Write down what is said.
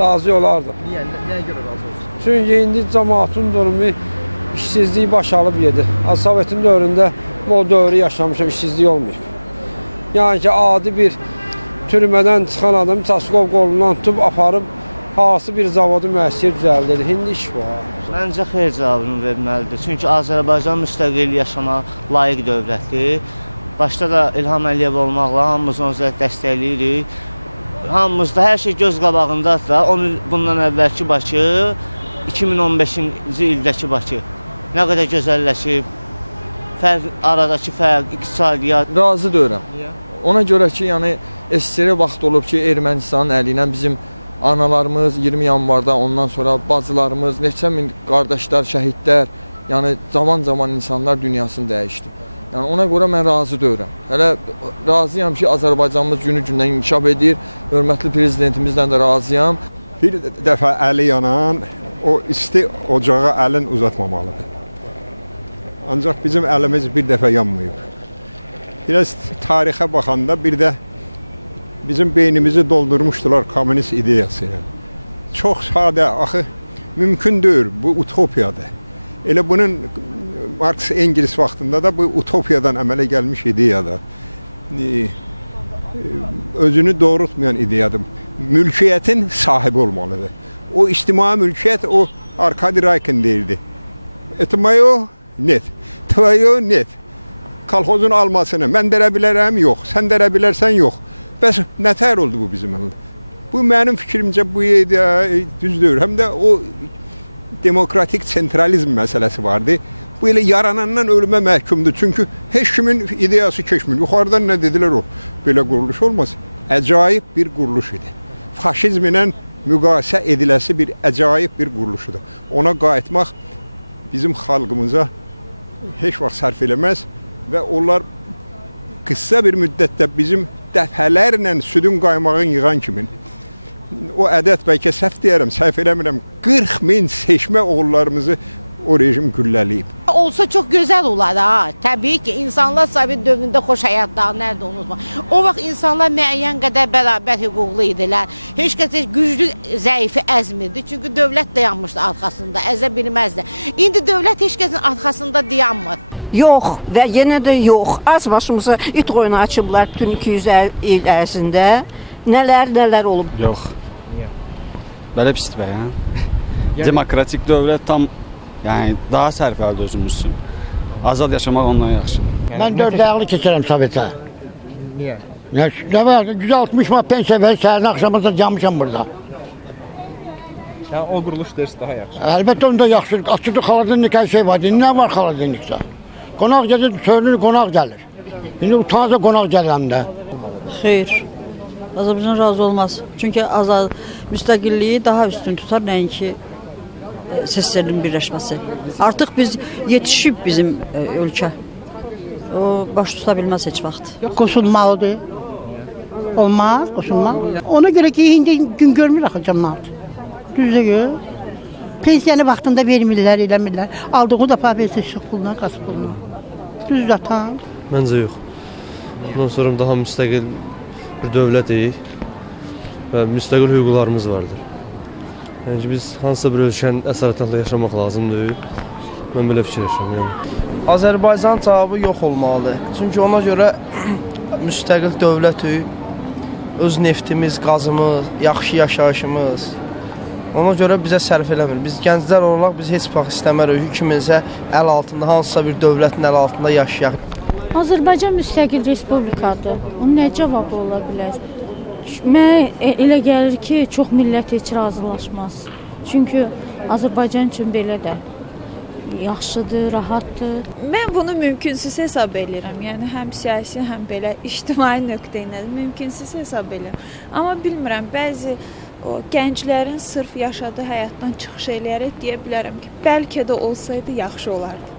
razı olardı. Niyə? Nəyə görə razı olsun? Çünki indi cəmaatın durumu işsizlik baş alıb yedi. Sovetin dövründə o dövrü yaşamışam, işsizlik olmayıb. Yəni ki, adi bir türmədən çıxan adam Çaskov qolundan tutub aparıb hansı bir zavodu müəssisə düzəldir. İndi iş var. Məncə xeyr cavabını verməlidir. Çünki Azərbaycan müstəqil yaşamağa layiq dövlətdir. Başda da İlham Əliyev olmaqla hamımız onu dəstəkləyirik. Hamımızda hər şey göz qabağındadır da. Bundan əvvəlki Bakı, 2015-ci ildəki Bakı nə qədər gözəlləşib, aradakı fərq, iqtisadiyyat. Razı deyirəm. Niyə? Ona görə ki, yəni SSR vaxt olub ki, Ermənistanın əli ilə bizim analarımız 20 yanvarda, ondan sonra bacılarımız, neçə min qardaşlar, şəhidlər, yəni cavan insanlar dünyasını dəyişdi. Yəni ona görə mən razı deyirəm. Hələ razıyam ki, Azərbaycanımız günü-gündən inkişaf edir. Hörmətli prezidentimizdən də razıyam. Bir dəfə əli yanan o isti ocağa əlin uzatmamalıdır. Ancaq bizim əlimiz bir dəfə yanmayıb. Biraz tarixə baxanda bir də bizim beynimizi doldurmuşdular komünist ideyası ilə. Çox sadə, axı mümkün deyil, bu utopiyadır. Elə bunun Marx Engels vaxtında da bu utopiyadan əmələ gəlmiş ideyadır. Özünü doğrultmayan ideyadır. Mülkiyyətin sahibi olmalıdır. O ictimai mülkiyyət, o Arkadi Raykin deyirdi. Etmayo net, tvayo net. Kolxozun almasını mən dərə bilərəm, yox. Sən dərə bilərsən, yox. Bəs nətər oldu bu bizim əlində? Bu mənim fikrimcə bu ideya düzdür. Həm də o demokratik sentralizm məsələsi vardı. Bu elə yaranandan ölümə məhkumdur. Çünki heç kimin ideyası keçmir. Yuxarıdan nə dedilər o? Belə quruluş olmaz. Əcaib bir quruluş idi. Faşizmlə müqayisə ediləsi bir əcaib bir quruluşudur. Ona qayıtmaq bizim xalqımıza heç vaxt sərf eləməz və onlar qısa bir müddətdə bizim dəfələrlə südün qaymağın yığan kimin. O ədəd bəlkə səhv deyərəm, səhv eləmirəm. 40 min seçmə oğullarımızı o rejim gülləliyib. Olsa çox gözəl olar ha. Təbii ki, insanlar Sovet dövründə xoş həyatlar, nerede unutma. O vaxt insanlar müəyyən qədər bərabər hüquqlu idilər. Heç kəs güclü, zəifi əzmirdi. Çünki dövlət dayanmışdı arxasında, əzə bilməzdi. İndi dövlət heç kəsin arxasında dayanmır. Yox və yenə də yox. Az başımıza it oyunu açıblar bütün 250 il ərzində. Nələr olub? Yox. Niyə? Belə pisdir bə, yəni. Demokratik dövlət tam, yəni daha sərfəlidir özümüz üçün. Azad yaşamaq ondan yaxşı. Mən 4 ayaqlı keçirəm Sovetə. Niyə? Nə var? 160 manat pensiya verir, səhərin axşamında yanmışam burada. Yəni o quruluş deyirsə daha yaxşı. Əlbəttə onda yaxşı. Açıqda xaladenlik hər şey var. Nə var xaladenlikdə? Qonaq gəlir, söylür, qonaq gəlir. İndi utanca qonaq gəlirəm də. Xeyr. Azərbaycan razı olmaz. Çünki azad müstəqilliyi daha üstün tutar, nəinki SSR-nin birləşməsi. Artıq biz yetişib bizim ölkə. O baş tuta bilməz heç vaxt. Qoşulmalıdır. Olmaz, qoşulmaz. Ona görə ki, indi gün görmür axı cəmaət. Düzdür. Pensiyanı vaxtında vermirlər, eləmirlər. Aldığı da pensiya şıq puluna, qaz puluna. Düzdür atan. Məncə yox. Bundan sonra daha müstəqil bir dövlətik və müstəqil hüquqlarımız vardır. Yəni ki, biz hansısa bir ölkənin əsarətində yaşamaq lazımdır. Mən belə fikirləşirəm. Yəni. Azərbaycan cavabı yox olmalıdır. Çünki ona görə müstəqil dövlətik, öz neftimiz, qazımız, yaxşı yaşayışımız. Ona görə bizə sərf eləmir. Biz gənclər olaraq biz heç vaxt istəmərik kimizə əl altında, hansısa bir dövlətin əl altında yaşayaq. Azərbaycan müstəqil respublikadır. Onun nə cavabı ola bilər? Mənə elə gəlir ki, çox millət heç razılaşmaz. Çünki Azərbaycan üçün belə də yaxşıdır, rahatdır. Mən bunu mümkünsüz hesab edirəm. Yəni həm siyasi, həm belə ictimai nöqteyindən mümkünsüz hesab edirəm. Amma bilmirəm, bəzi o gənclərin sırf yaşadığı həyatdan çıxış eləyərək deyə bilərəm ki, bəlkə də olsaydı yaxşı olardı.